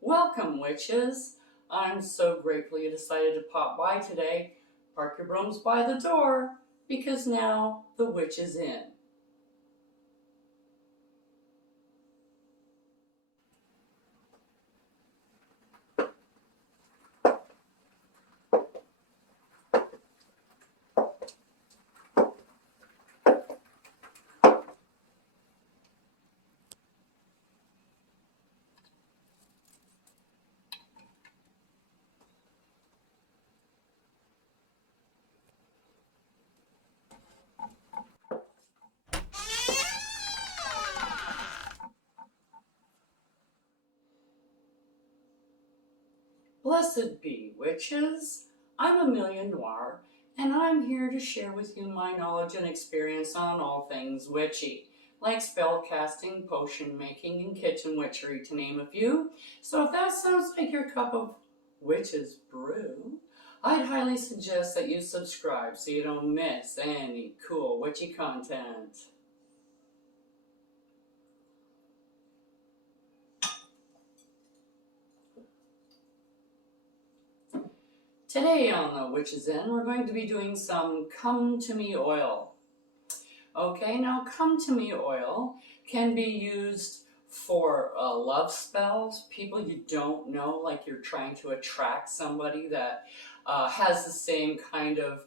Welcome, witches. I'm so grateful you decided to pop by today. Park your brooms by the door because now the witch is in. Blessed be, witches. I'm Amelia Noir, and I'm here to share with you my knowledge and experience on all things witchy, like spell casting, potion making, and kitchen witchery, to name a few. So if that sounds like your cup of witch's brew, I'd highly suggest that you subscribe so you don't miss any cool witchy content. Today on the Witch's Inn, we're going to be doing some Come To Me oil. Okay, now Come To Me oil can be used for love spells, people you don't know, like you're trying to attract somebody that has the same kind of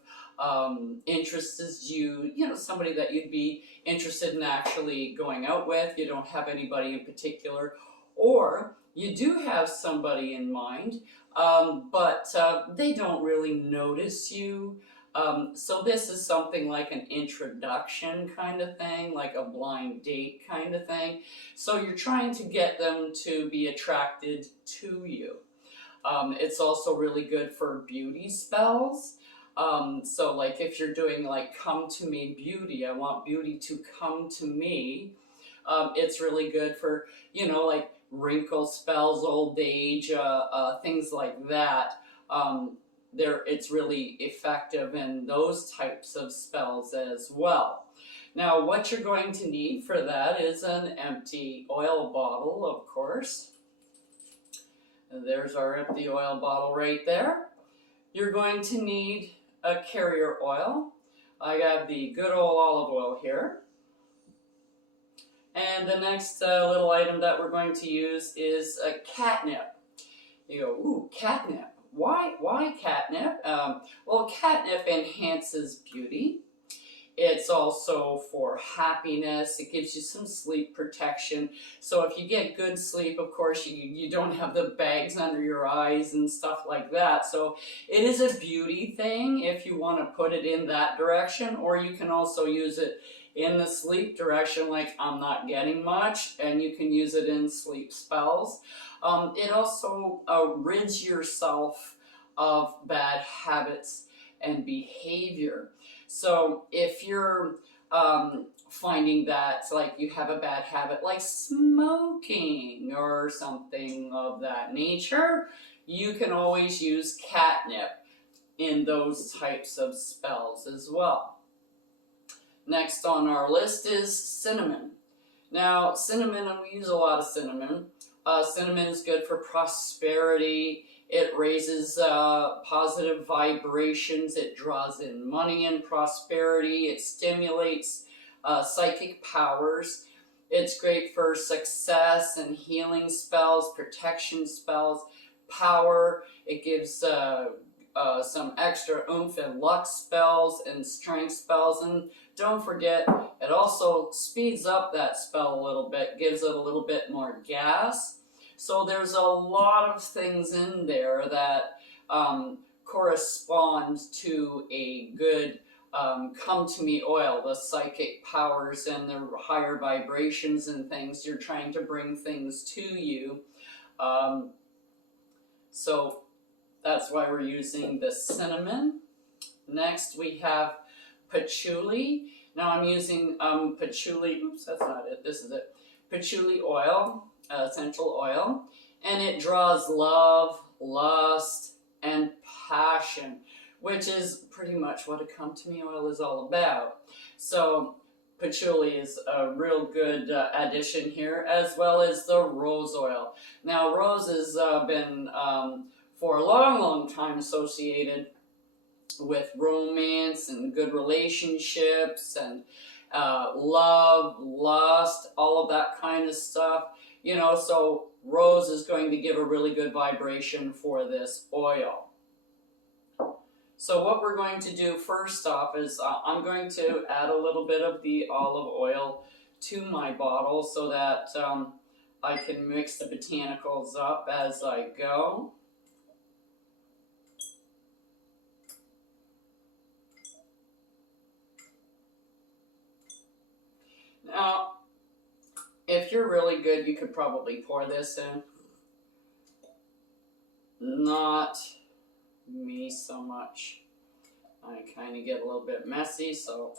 interests as you, somebody that you'd be interested in actually going out with. You don't have anybody in particular, or you do have somebody in mind, but they don't really notice you. So this is something like an introduction kind of thing, like a blind date kind of thing. So you're trying to get them to be attracted to you. It's also really good for beauty spells. So like if you're doing like come to me beauty, I want beauty to come to me. It's really good for, like wrinkle spells, old age, things like that. It's really effective in those types of spells as well. Now, what you're going to need for that is an empty oil bottle, of course. And there's our empty oil bottle right there. You're going to need a carrier oil. I have the good old olive oil here. And the next little item that we're going to use is a catnip. You go, ooh, catnip. Why catnip? Well, catnip enhances beauty. It's also for happiness. It gives you some sleep protection. So if you get good sleep, of course, you don't have the bags under your eyes and stuff like that. So it is a beauty thing if you want to put it in that direction, or you can also use it in the sleep direction, like I'm not getting much, and you can use it in sleep spells. It also rids yourself of bad habits and behavior. So if you're finding that like you have a bad habit like smoking or something of that nature, you can always use catnip in those types of spells as well. Next on our list is cinnamon. Now, cinnamon, and we use a lot of cinnamon. Cinnamon is good for prosperity. It raises positive vibrations. It draws in money and prosperity. It stimulates psychic powers. It's great for success and healing spells, protection spells, power. It gives some extra oomph and luck spells and strength spells. And don't forget, it also speeds up that spell a little bit, gives it a little bit more gas. So there's a lot of things in there that correspond to a good come to me oil, the psychic powers and the higher vibrations and things. You're trying to bring things to you. So that's why we're using the cinnamon. Next we have patchouli. Now I'm using patchouli, oops, that's not it, this is it. Patchouli oil, essential oil, and it draws love, lust, and passion, which is pretty much what a come to me oil is all about. So patchouli is a real good addition here, as well as the rose oil. Now, rose has been for a long time associated with romance and good relationships and love, lust, all of that kind of stuff. You know, so rose is going to give a really good vibration for this oil. So what we're going to do first off is I'm going to add a little bit of the olive oil to my bottle so that I can mix the botanicals up as I go. Now, if you're really good, you could probably pour this in. Not me so much. I kind of get a little bit messy, so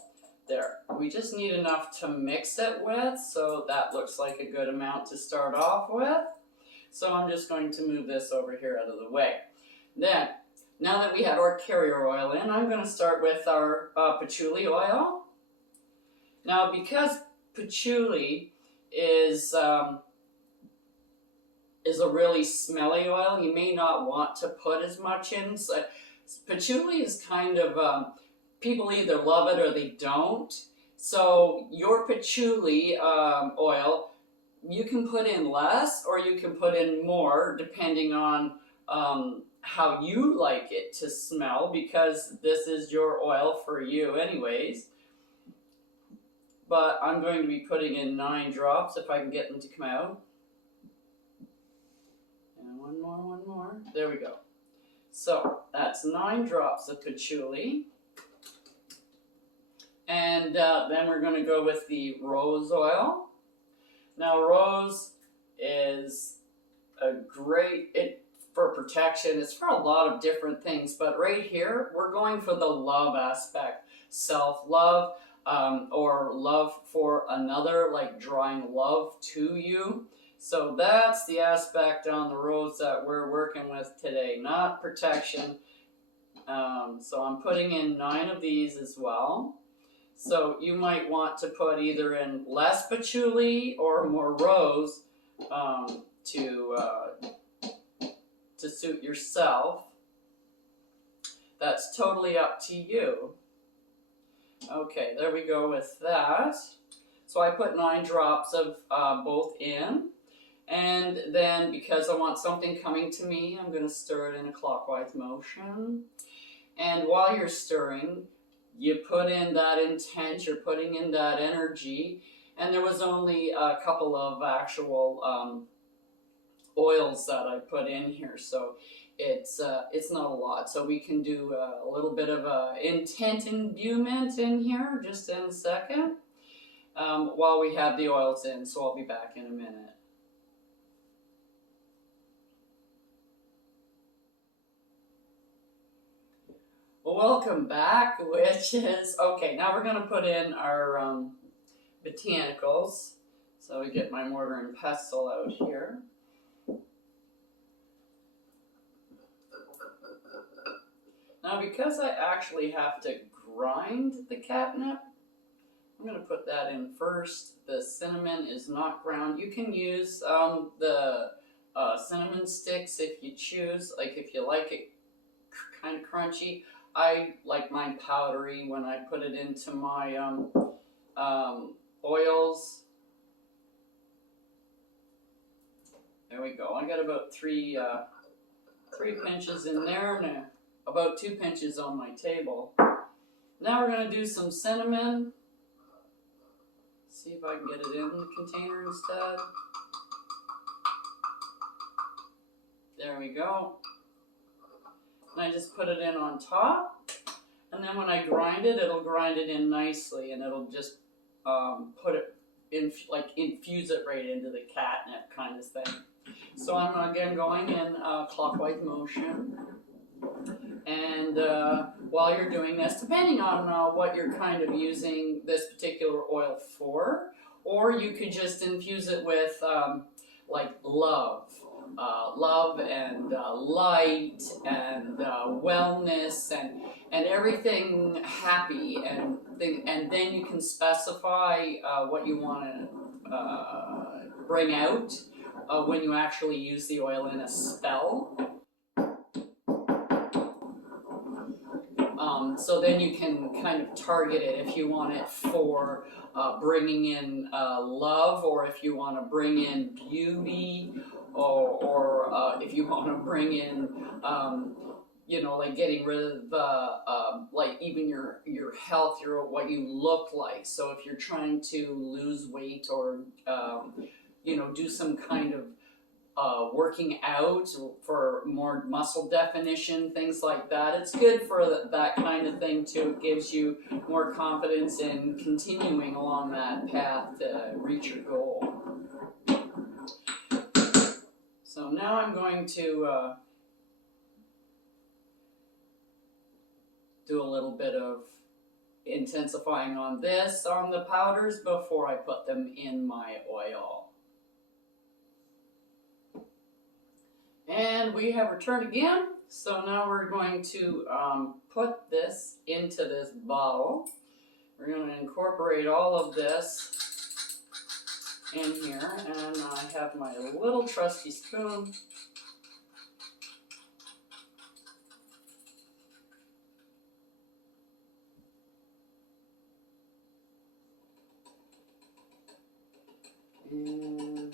there. We just need enough to mix it with, so that looks like a good amount to start off with. So I'm just going to move this over here out of the way. Then, now that we have our carrier oil in, I'm going to start with our patchouli oil. Now, because patchouli is a really smelly oil, you may not want to put as much in. So patchouli is kind of, people either love it or they don't. So your patchouli oil, you can put in less or you can put in more depending on how you like it to smell, because this is your oil for you anyways. But I'm going to be putting in 9 drops if I can get them to come out. And one more. There we go. So that's 9 drops of patchouli. And then we're going to go with the rose oil. Now, rose is a great, for protection. It's for a lot of different things. But right here, we're going for the love aspect. Self-love. Or love for another, like drawing love to you. So that's the aspect on the rose that we're working with today, not protection. So I'm putting in 9 of these as well. So you might want to put either in less patchouli or more rose to suit yourself. That's totally up to you. Okay, there we go with that. So I put 9 drops of both in. And then because I want something coming to me, I'm going to stir it in a clockwise motion. And while you're stirring, you put in that intent, you're putting in that energy. And there was only a couple of actual oils that I put in here. So it's not a lot. So we can do a little bit of intent imbuement in here just in a second while we have the oils in. So I'll be back in a minute. Well, welcome back, which is, okay, now we're going to put in our botanicals. So we get my mortar and pestle out here. Now, because I actually have to grind the catnip, I'm going to put that in first. The cinnamon is not ground. You can use the cinnamon sticks if you choose, like if you like it kind of crunchy. I like mine powdery when I put it into my oils. There we go. I got about three pinches in there and about 2 pinches on my table. Now we're going to do some cinnamon. See if I can get it in the container instead. There we go. And I just put it in on top. And then when I grind it, it'll grind it in nicely and it'll just put it in, like infuse it right into the catnip kind of thing. So I'm again going in clockwise motion. And while you're doing this, depending on what you're kind of using this particular oil for, or you could just infuse it with like love love and light and wellness and everything happy, and then you can specify what you want to bring out when you actually use the oil in a spell. So then you can kind of target it if you want it for bringing in love, or if you want to bring in beauty, or if you want to bring in, you know, like getting rid of like even your health, what you look like. So if you're trying to lose weight, or you know, do some kind of working out for more muscle definition, things like that. It's good for that kind of thing too. It gives you more confidence in continuing along that path to reach your goal. So now I'm going to do a little bit of intensifying on the powders before I put them in my oil. And we have returned again. So now we're going to put this into this bottle. We're going to incorporate all of this in here. And I have my little trusty spoon. And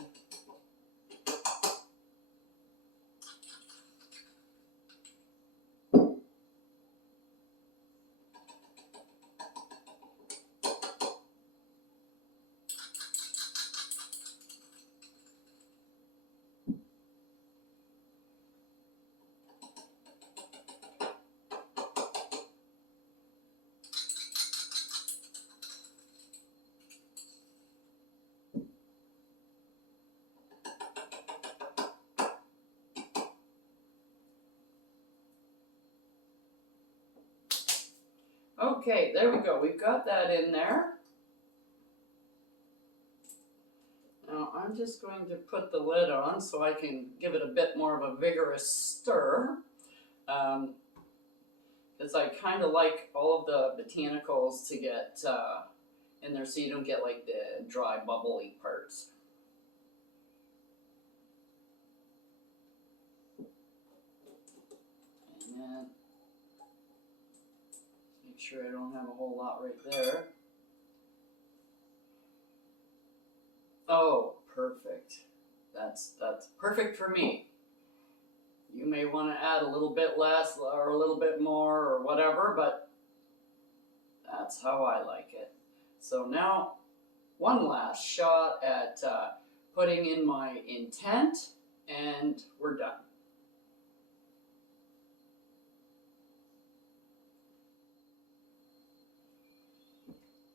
okay, there we go. We've got that in there. Now I'm just going to put the lid on so I can give it a bit more of a vigorous stir. Because I kind of like all of the botanicals to get in there so you don't get like the dry bubbly parts. And then make sure I don't have a whole lot right there. Oh, perfect. That's perfect for me. You may want to add a little bit less or a little bit more or whatever, but that's how I like it. So now, one last shot at putting in my intent, and we're done.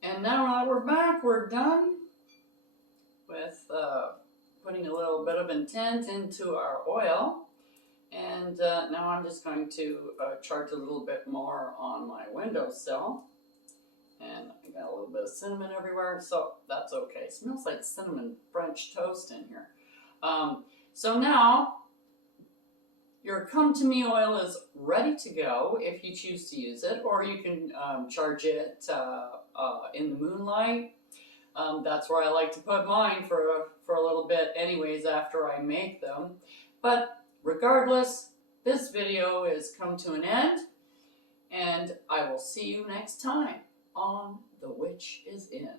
And now that we're back, we're done with putting a little bit of intent into our oil. And now I'm just going to charge a little bit more on my windowsill. And I got a little bit of cinnamon everywhere, so that's okay. It smells like cinnamon French toast in here. So now your Come To Me oil is ready to go if you choose to use it, or you can charge it in the moonlight. That's where I like to put mine for a little bit anyways after I make them. But regardless, this video has come to an end, and I will see you next time on The Witch is In.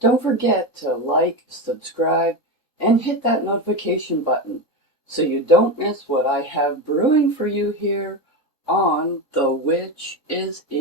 Don't forget to like, subscribe, and hit that notification button so you don't miss what I have brewing for you here on The Witch is In.